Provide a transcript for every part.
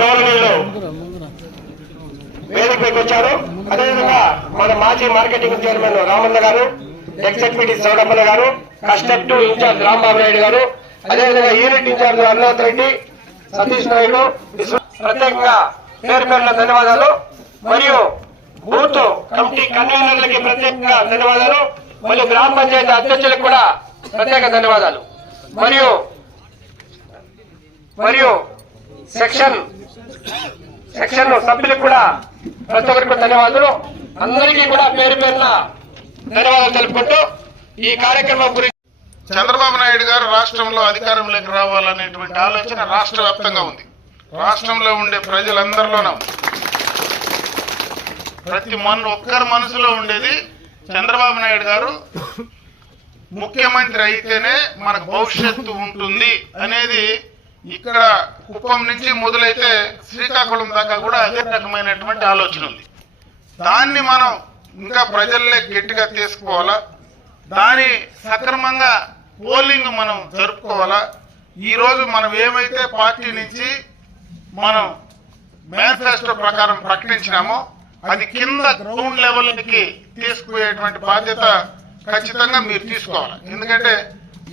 వేదికలకు వేదికపైకి వచ్చారు అదేవిధంగా మన మాజీ మార్కెటింగ్ చైర్మన్ రామన్న గారు ఎగ్జిక్యూటివ్ చౌడప్పన్న గారు కస్టప్ ఇన్ఛార్జ్ రాంబాబు నాయుడు గారు అదేవిధంగా యూనిట్ ఇన్ఛార్జ్ అరుణాథ్ రెడ్డి సతీష్ నాయుడు ప్రత్యేకంగా పేరు పేరున ధన్యవాదాలు. మరియు బూత్ కమిటీ కన్వీనర్లకి ప్రత్యేకంగా ధన్యవాదాలు. మరియు గ్రామ పంచాయతీ అధ్యక్షులకు కూడా ప్రత్యేక ధన్యవాదాలు. మరియు మరియు సెక్షన్ సెక్షన్ సభ్యులకు కూడా ప్రతి ఒక్కరికి ధన్యవాదాలు. అందరికీ కూడా పేరు పేరున ధన్యవాదాలు తెలుపుకుంటూ ఈ కార్యక్రమం గురించి చంద్రబాబు నాయుడు గారు రాష్ట్రంలో అధికారంలోకి రావాలనేటువంటి ఆలోచన రాష్ట్ర వ్యాప్తంగా ఉంది. రాష్ట్రంలో ఉండే ప్రజలందరిలోనూ. ఉంది ప్రతి మన ఒక్కరి మనసులో ఉండేది చంద్రబాబు నాయుడు గారు ముఖ్యమంత్రి అయితేనే మనకు భవిష్యత్తు ఉంటుంది అనేది ఇక్కడ కుప్పం నుంచి మొదలైతే శ్రీకాకుళం దాకా కూడా అదే రకమైనటువంటి ఆలోచన ఉంది. దాన్ని మనం ఇంకా ప్రజల్లే గట్టిగా తీసుకోవాలా దాని సక్రమంగా పోలింగ్ మనం జరుపుకోవాలా? ఈరోజు మనం ఏమైతే పార్టీ నుంచి మనం మేనిఫెస్టో ప్రకారం ప్రకటించినామో అది కింద గ్రౌండ్ లెవెల్కి తీసుకుపోయేటువంటి బాధ్యత ఖచ్చితంగా మీరు తీసుకోవాలి. ఎందుకంటే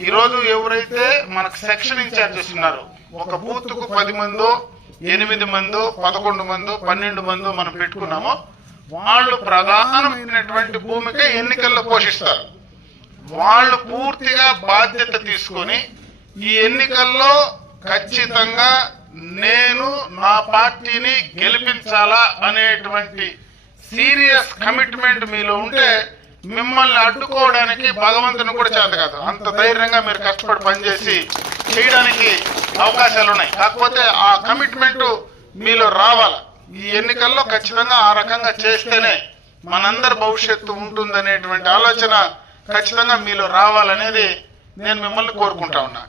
ఈరోజు ఎవరైతే మనకు సెక్షన్ ఇన్ఛార్జెస్ ఉన్నారో ఒక బూత్కు పది మందో ఎనిమిది మందో పదకొండు మందో పన్నెండు మందో మనం పెట్టుకున్నామో వాళ్ళు ప్రధానమైనటువంటి భూమిక ఎన్నికల్లో పోషిస్తారు. వాళ్ళు పూర్తిగా బాధ్యత తీసుకొని ఈ ఎన్నికల్లో ఖచ్చితంగా నేను నా పార్టీని గెలిపించాలా అనేటువంటి సీరియస్ కమిట్మెంట్ మీలో ఉంటే మిమ్మల్ని అడ్డుకోవడానికి భగవంతుని కూడా చేత కాదు. అంత ధైర్యంగా మీరు కష్టపడి పనిచేసి చేయడానికి అవకాశాలు ఉన్నాయి కాకపోతే ఆ కమిట్మెంట్ మీలో రావాలి. ఈ ఎన్నికల్లో ఖచ్చితంగా ఆ రకంగా చేస్తేనే మనందరి భవిష్యత్తు ఉంటుందనేటువంటి ఆలోచన ఖచ్చితంగా మీలో రావాలనేది నేను మిమ్మల్ని కోరుకుంటా ఉన్నా.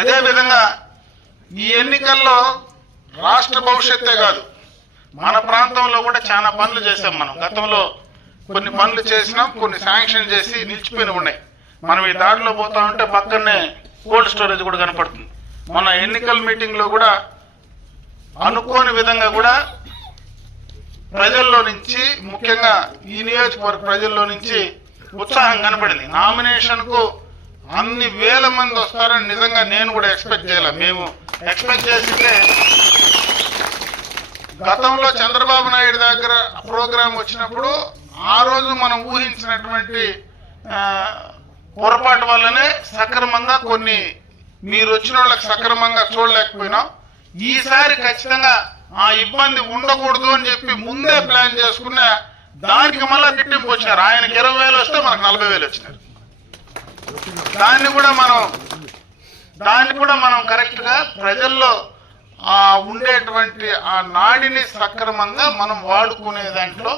అదే విధంగా ఈ ఎన్నికల్లో రాష్ట్ర భవిష్యత్తే కాదు మన ప్రాంతంలో కూడా చాలా పనులు చేసాం మనం. గతంలో కొన్ని పనులు చేసినాం కొన్ని శాంక్షన్ చేసి నిలిచిపోయిన ఉన్నాయి. మనం ఈ దారిలో పోతా ఉంటే పక్కనే కోల్డ్ స్టోరేజ్ కూడా కనపడుతుంది. మన ఎన్నికల మీటింగ్లో కూడా అనుకోని విధంగా కూడా ప్రజల్లో నుంచి ముఖ్యంగా ఈ నియోజకవర్గ ప్రజల్లో నుంచి ఉత్సాహం కనపడింది. నామినేషన్కు అన్ని వేల మంది వస్తారని నిజంగా నేను కూడా ఎక్స్పెక్ట్ చేయలే. మేము ఎక్స్పెక్ట్ చేసింటే గతంలో చంద్రబాబు నాయుడు దగ్గర ప్రోగ్రాం వచ్చినప్పుడు ఆ రోజు మనం ఊహించినటువంటి పొరపాటు వల్లనే సక్రమంగా కొన్ని మీరు వచ్చిన వాళ్ళకి సక్రమంగా చూడలేకపోయినాం ఈసారి ఖచ్చితంగా ఆ ఇబ్బంది ఉండకూడదు అని చెప్పి ముందే ప్లాన్ చేసుకున్న దానికి మళ్ళా రెట్టింపు వచ్చినారు ఆయనకి ఇరవై వేలు వస్తే మనకు నలభై వేలు వచ్చినారు దాన్ని కూడా మనం దాన్ని కూడా మనం కరెక్ట్గా ప్రజల్లో ఆ ఉండేటువంటి ఆ నాడిని సక్రమంగా మనం వాడుకునే దాంట్లో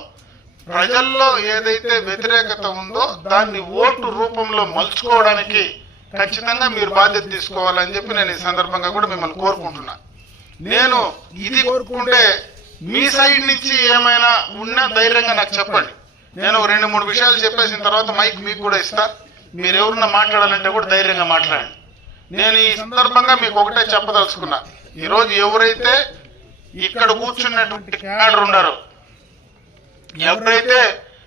ప్రజల్లో ఏదైతే వ్యతిరేకత ఉందో దాన్ని ఓటు రూపంలో మలుచుకోవడానికి ఖచ్చితంగా మీరు బాధ్యత తీసుకోవాలని చెప్పి నేను ఈ సందర్భంగా కూడా మిమ్మల్ని కోరుకుంటున్నా. నేను ఇది కోరుకుంటే మీ సైడ్ నుంచి ఏమైనా ఉన్నా ధైర్యంగా నాకు చెప్పండి. నేను రెండు మూడు విషయాలు చెప్పేసిన తర్వాత మైక్ మీకు కూడా ఇస్తా. మీరు ఎవరన్నా మాట్లాడాలంటే కూడా ధైర్యంగా మాట్లాడండి. నేను ఈ సందర్భంగా మీకు ఒకటే చెప్పదలుచుకున్నా. ఈరోజు ఎవరైతే ఇక్కడ కూర్చున్నటువంటి క్యాడర్ ఉన్నారో ఎవరైతే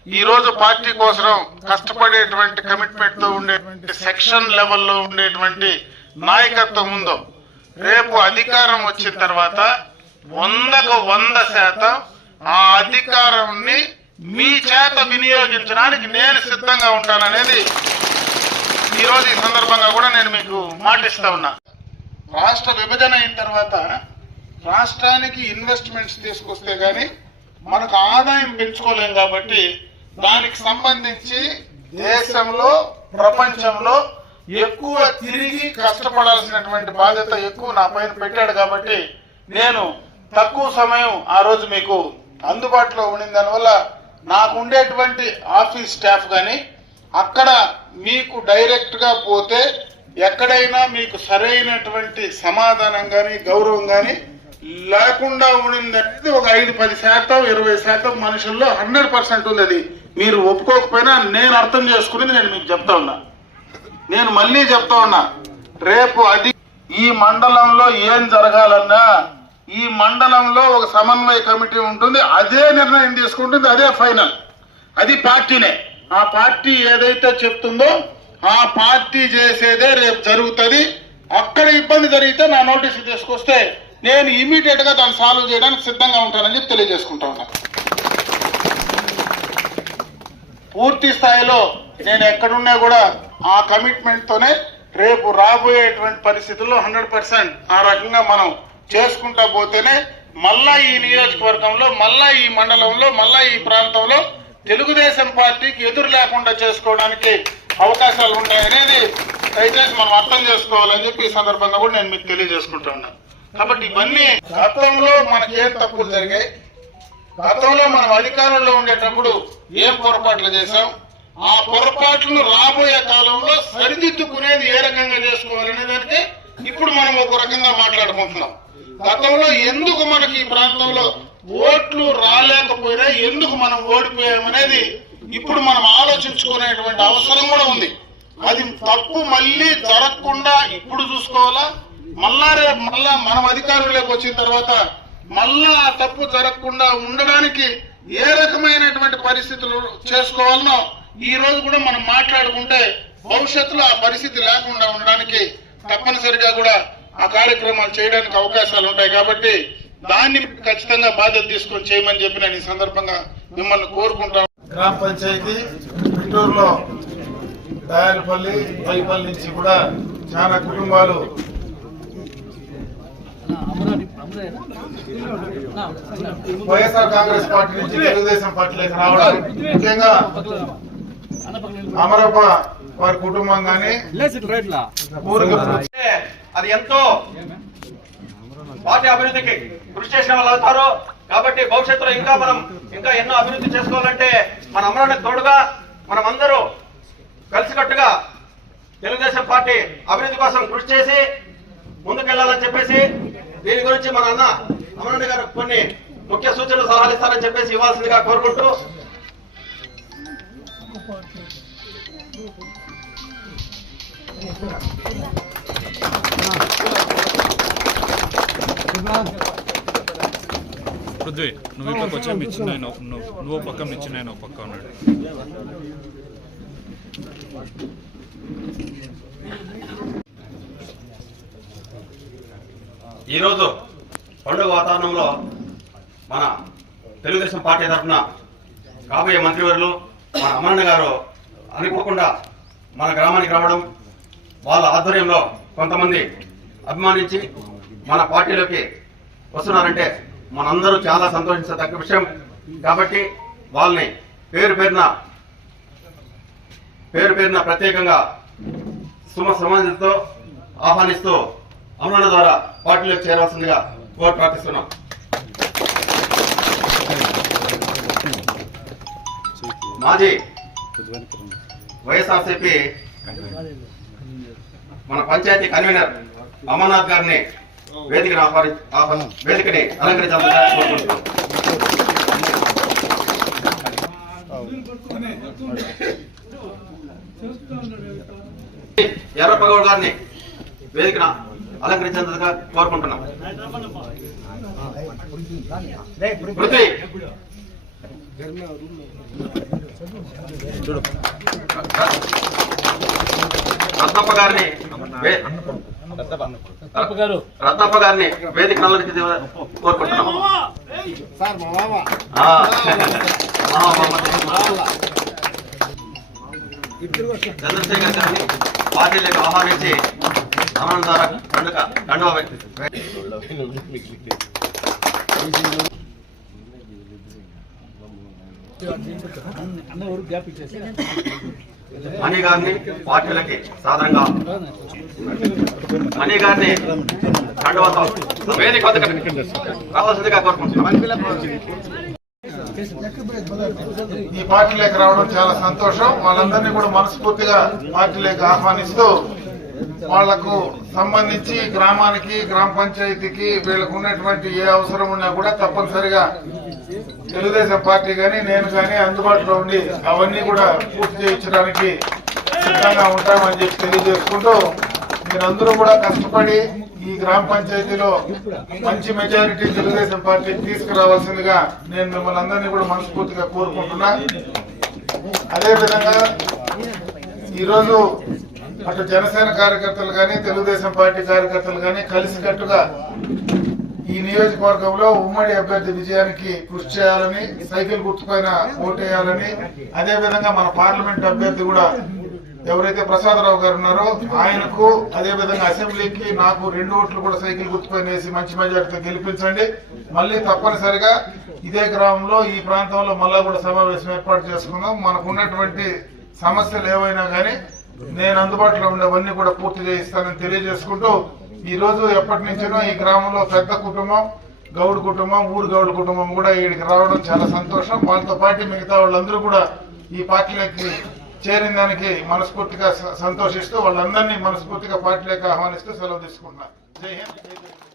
ఈ రోజు పార్టీ కోసం కష్టపడేటువంటి కమిట్మెంట్తో ఉండేటువంటి సెక్షన్ లెవెల్లో ఉండేటువంటి నాయకత్వం ఉందో రేపు అధికారం వచ్చిన తర్వాత వందకు వంద శాతం ఆ అధికారాన్ని మీ చేత వినియోగించడానికి నేను సిద్ధంగా ఉంటాననేది ఈరోజు ఈ సందర్భంగా కూడా నేను మీకు మాటిస్తా ఉన్నా. రాష్ట్ర విభజన అయిన తర్వాత రాష్ట్రానికి ఇన్వెస్ట్మెంట్స్ తీసుకొస్తే కానీ మనకు ఆదాయం పెంచుకోలేం కాబట్టి దానికి సంబంధించి దేశంలో ప్రపంచంలో ఎక్కువ తిరిగి కష్టపడాల్సినటువంటి బాధ్యత ఎక్కువ నా పైన పెట్టాడు కాబట్టి నేను తక్కువ సమయం ఆ రోజు మీకు అందుబాటులో ఉండిన దానివల్ల నాకు ఉండేటువంటి ఆఫీస్ స్టాఫ్ కానీ అక్కడ మీకు డైరెక్ట్గా పోతే ఎక్కడైనా మీకు సరైనటువంటి సమాధానం కానీ గౌరవం కానీ లేకుండా ఉండింది అనేది ఒక ఐదు పది శాతం ఇరవై శాతం మనుషుల్లో హండ్రెడ్ పర్సెంట్ ఉంది అది. మీరు ఒప్పుకోకపోయినా నేను అర్థం చేసుకునేది నేను మీకు చెప్తా ఉన్నా. నేను మళ్ళీ చెప్తా ఉన్నా. రేపు అది ఈ మండలంలో ఏం జరగాలన్నా ఈ మండలంలో ఒక సమన్వయ కమిటీ ఉంటుంది అదే నిర్ణయం తీసుకుంటుంది అదే ఫైనల్. అది పార్టీనే. ఆ పార్టీ ఏదైతే చెప్తుందో ఆ పార్టీ చేసేదే రేపు జరుగుతుంది. అక్కడ ఇబ్బంది జరిగితే నా నోటీసు తీసుకొస్తే నేను ఇమీడియట్గా దాన్ని సాల్వ్ చేయడానికి సిద్ధంగా ఉంటానని చెప్పి తెలియజేసుకుంటా ఉన్నా. పూర్తి స్థాయిలో నేను ఎక్కడున్నా కూడా ఆ కమిట్మెంట్ తోనే రేపు రాబోయేటువంటి పరిస్థితుల్లో హండ్రెడ్ పర్సెంట్ ఆ రకంగా మనం చేసుకుంటా పోతేనే మళ్ళా ఈ నియోజకవర్గంలో మళ్ళా ఈ మండలంలో మళ్ళా ఈ ప్రాంతంలో తెలుగుదేశం పార్టీకి ఎదురు లేకుండా చేసుకోవడానికి అవకాశాలు ఉంటాయనేది దయచేసి మనం అర్థం చేసుకోవాలని చెప్పి ఈ సందర్భంగా కూడా నేను మీకు తెలియజేసుకుంటా ఉన్నాను కాబట్టి ఇవన్నీ గతంలో మనకి ఏం తప్పులు జరిగాయి? గతంలో మనం అధికారంలో ఉండేటప్పుడు ఏం పొరపాట్లు చేశాం? ఆ పొరపాట్లను రాబోయే కాలంలో సరిదిద్దుకునేది ఏ రకంగా చేసుకోవాలనే దానికి ఇప్పుడు మనం ఒక రకంగా మాట్లాడుకుంటున్నాం. గతంలో ఎందుకు మనకి ఈ ప్రాంతంలో ఓట్లు రాలేకపోయినా ఎందుకు మనం ఓడిపోయామనేది ఇప్పుడు మనం ఆలోచించుకునేటువంటి అవసరం కూడా ఉంది. అది తప్పు మళ్ళీ జరగకుండా ఇప్పుడు చూసుకోవాలా? మళ్ళా రేపు మళ్ళా మనం అధికారంలోకి వచ్చిన తర్వాత మళ్ళా ఆ తప్పు జరగకుండా ఉండడానికి ఏ రకమైనటువంటి పరిస్థితులు చేసుకోవాలనో ఈ రోజు కూడా మనం మాట్లాడుకుంటే భవిష్యత్తులో ఆ పరిస్థితి లేకుండా ఉండడానికి తప్పనిసరిగా కూడా ఆ కార్యక్రమాలు చేయడానికి అవకాశాలు ఉంటాయి కాబట్టి దాన్ని ఖచ్చితంగా బాధ్యత తీసుకొని చేయమని చెప్పి నేను ఈ సందర్భంగా మిమ్మల్ని కోరుకుంటాను గ్రామ పంచాయతీ గుంటూరులో దాయలపల్లి పైపల్లి నుంచి కూడా చాలా కుటుంబాలు వైఎస్ఆర్ కాంగ్రెస్ పార్టీ నుంచి తెలుగుదేశం పార్టీలోకి రావడం ముఖ్యంగా అమరప్ప వారి కుటుంబం కానీ అది ఎంతో పార్టీ అభివృద్ధికి కృషి చేసిన వాళ్ళు అవుతారు. కాబట్టి భవిష్యత్తులో ఇంకా మనం ఇంకా ఎన్నో అభివృద్ధి చేసుకోవాలంటే మన అమరానికి తోడుగా మనం అందరూ కలిసికట్టుగా తెలుగుదేశం పార్టీ అభివృద్ధి కోసం కృషి చేసి ముందుకెళ్ళాలని చెప్పేసి దీని గురించి మన అన్న అమరణ గారు కొన్ని ముఖ్య సూచనలు సలహాలు ఇస్తారని చెప్పేసి ఇవ్వాల్సిందిగా కోరుకుంటూ పృథ్వీ నువ్వు ఇక్కడికి వచ్చా మీ చిన్న ఆయన నువ్వు పక్క మీ చిన్న ఆయన ఒక పక్క ఉన్నాడు. ఈరోజు పండుగ వాతావరణంలో మన తెలుగుదేశం పార్టీ తరఫున కాబోయే మంత్రివర్యులు మన అమరణ గారు అనుకోకుండా మన గ్రామానికి రావడం వాళ్ళ ఆధ్వర్యంలో కొంతమంది అభిమానించి మన పార్టీలోకి వస్తున్నారంటే మనందరూ చాలా సంతోషించదగ్గ విషయం. కాబట్టి వాళ్ళని పేరు పేరున పేరు పేరున ప్రత్యేకంగా సుమ సమాజంతో ఆహ్వానిస్తూ అమరణ ద్వారా పార్టీలోకి చేరవలసిందిగా కోరి ప్రార్థిస్తున్నాం. మాజీ వైఎస్ఆర్సీపీ మన పంచాయతీ కన్వీనర్ అమర్నాథ్ గారిని వేదికను ఆహ్వాని వేదికని అలంకరించాలని కోరుకుంటున్నాం. ఎర్రప్పగౌడ్ గారిని వేదికన అలంకరించేందుకు కోరుకుంటున్నాం. పృథ్వీ రత్నప్ప గారిని రత్నప్ప గారిని వేదిక కోరుకుంటున్నాం. ఆ. ఆ, మామ. చంద్రశేఖర్ గారిని పార్టీలకు ఆహ్వానించి అమరణ ద్వారా పండుగ కండువా మణి గారిని పార్టీలకి సాధారణంగా మణి గారిని కండువాతో వేదిక రావాల్సిందిగా కోరుకుంటున్నాం. ఈ పార్టీలోకి రావడం చాలా సంతోషం. వాళ్ళందరినీ కూడా మనస్ఫూర్తిగా పార్టీలోకి ఆహ్వానిస్తూ వాళ్ళకు సంబంధించి గ్రామానికి గ్రామ పంచాయతీకి వీళ్ళకు ఉన్నటువంటి ఏ అవసరం ఉన్నా కూడా తప్పనిసరిగా తెలుగుదేశం పార్టీ కానీ నేను కానీ అందుబాటులో ఉండి అవన్నీ కూడా పూర్తి చేయించడానికి సిద్ధంగా ఉంటామని చెప్పి తెలియజేసుకుంటూ మీరందరూ కూడా కష్టపడి ఈ గ్రామ పంచాయతీలో మంచి మెజారిటీ తెలుగుదేశం పార్టీకి తీసుకురావాల్సిందిగా నేను మిమ్మల్ని అందరినీ కూడా మనస్ఫూర్తిగా కోరుకుంటున్నా. అదేవిధంగా ఈరోజు అటు జనసేన కార్యకర్తలు కానీ తెలుగుదేశం పార్టీ కార్యకర్తలు కానీ కలిసికట్టుగా ఈ నియోజకవర్గంలో ఉమ్మడి అభ్యర్థి విజయానికి కృషి చేయాలని సైకిల్ గుర్తుపైన ఓటేయాలని అదే విధంగా మన పార్లమెంట్ అభ్యర్థి కూడా ఎవరైతే ప్రసాదరావు గారు ఉన్నారో ఆయనకు అదే విధంగా అసెంబ్లీకి నాకు రెండు ఓట్లు కూడా సైకిల్ గుర్తుపైన వేసి మంచి మెజార్టీతో గెలిపించండి. మళ్ళీ తప్పనిసరిగా ఇదే గ్రామంలో ఈ ప్రాంతంలో మళ్ళా కూడా సమావేశం ఏర్పాటు చేసుకుందాం. మనకు ఉన్నటువంటి సమస్యలు ఏవైనా కానీ నేను అందుబాటులో ఉండేవన్నీ కూడా పూర్తి చేయిస్తానని తెలియజేసుకుంటూ ఈ రోజు ఎప్పటి నుంచినో ఈ గ్రామంలో పెద్ద కుటుంబం గౌడ్ కుటుంబం ఊరు గౌడ్ కుటుంబం కూడా ఈడికి రావడం చాలా సంతోషం. వాళ్ళతో పాటు మిగతా వాళ్ళందరూ కూడా ఈ పార్టీలోకి చేరిన దానికి మనస్ఫూర్తిగా స- సంతోషిస్తూ వాళ్ళందరినీ మనస్ఫూర్తిగా పార్టీలోకి ఆహ్వానిస్తూ సెలవు తీసుకుంటున్నారు. జై హింద్. జై